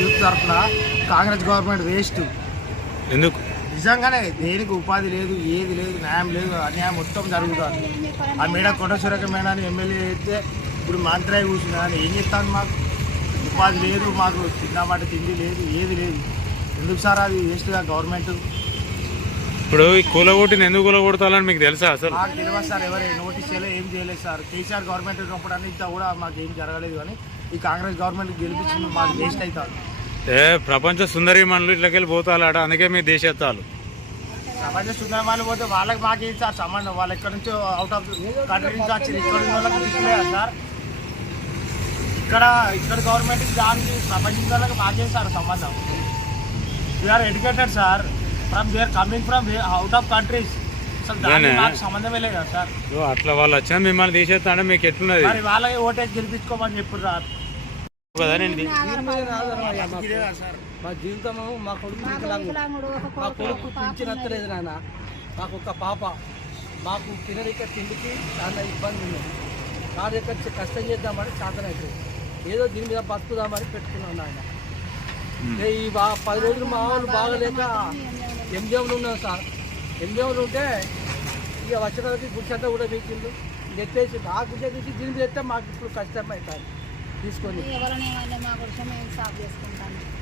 Youth తరఫున Congress government waste. ఎందుకు? నిజంగానే దేనికి ఉపాధి లేదు, ఏది లేదు, న్యాయం లేదు, అన్యాయం మొత్తం జరుగుతుంది. ఆ మేడం కొండసురేఖ మేడాన్ని ఎమ్మెల్యే అయితే ఇప్పుడు మంత్రి అయి కూర్చున్నాను. ఏం చెప్తాను? మాకు ఉపాధి లేదు, మాకు తిన్నమాట తిండి లేదు, ఏది లేదు. ఎందుకు సార్ అది వేస్ట్గా గవర్నమెంట్? ఇప్పుడు ఈ కూలగొట్టిన ఎందుకు కూలగొడతాలని మీకు తెలుసా అసలు? మాకు తెలియదు సార్, ఎవరు నోటీస్ చేయలేదు, ఏం చేయలేదు సార్. కేసీఆర్ గవర్నమెంట్ ఉన్నప్పుడు అంతా కూడా మాకు ఏం జరగలేదు. కానీ ఈ కాంగ్రెస్ గవర్నమెంట్ గెలిపించింది మాకు వేస్ట్ అవుతారు. ప్రపంచ సుందరి మనలు ఇట్లకెళ్ళి పోతాలాట, అందుకే మీ దేశెత్తాలు. ప్రపంచ సుందరం వాళ్ళు పోతే వాళ్ళకి మాకేం సార్ సంబంధం? వాళ్ళు ఎక్కడి నుంచో అవుట్ ఆఫ్ కంట్రీ నుంచి వచ్చి ఇక్కడ ఉన్న వాళ్ళకి దిక్కులేదా సార్? ఇక్కడ గవర్నమెంట్ దానికి ప్రపంచం వాళ్ళకి మాకేం సార్ సంబంధం? We are educated sir, we are coming from out of countries. అసలు దానికి మాకు సంబంధమే లేదు కదా సార్. అట్లా వాళ్ళు వచ్చినా మిమ్మల్ని తీసేస్తా అంటే మీకు ఎట్లున్నది? మరి వాళ్ళకి ఓటేసి గెలిపించుకోమని చెప్పారు సార్. మా జీవితము మా కొడుకు మా కొడుకు పింఛనత్తలేదు నాన్న. మాకు ఒక పాప, మాకు తినరిక తిండికి చాలా ఇబ్బంది ఉంది. కారు ఎక్కడ కష్టం చేద్దామని చేతనైతే ఏదో దీని మీద బతుకుదామని పెట్టుకున్నాను నాయన. ఈ 10 రోజులు మా వాళ్ళు బాగలేక ఎంజేవులు ఉన్నాం సార్. ఎంజేవులు ఉంటే ఇక వచ్చేటప్పటికి గుడ్చంతా కూడా వీకిండు ఎత్తేసి ఆ గుడ్డ తీసి దీని మీద ఎత్తే మాకు ఇప్పుడు కష్టం అవుతుంది తీసుకొని.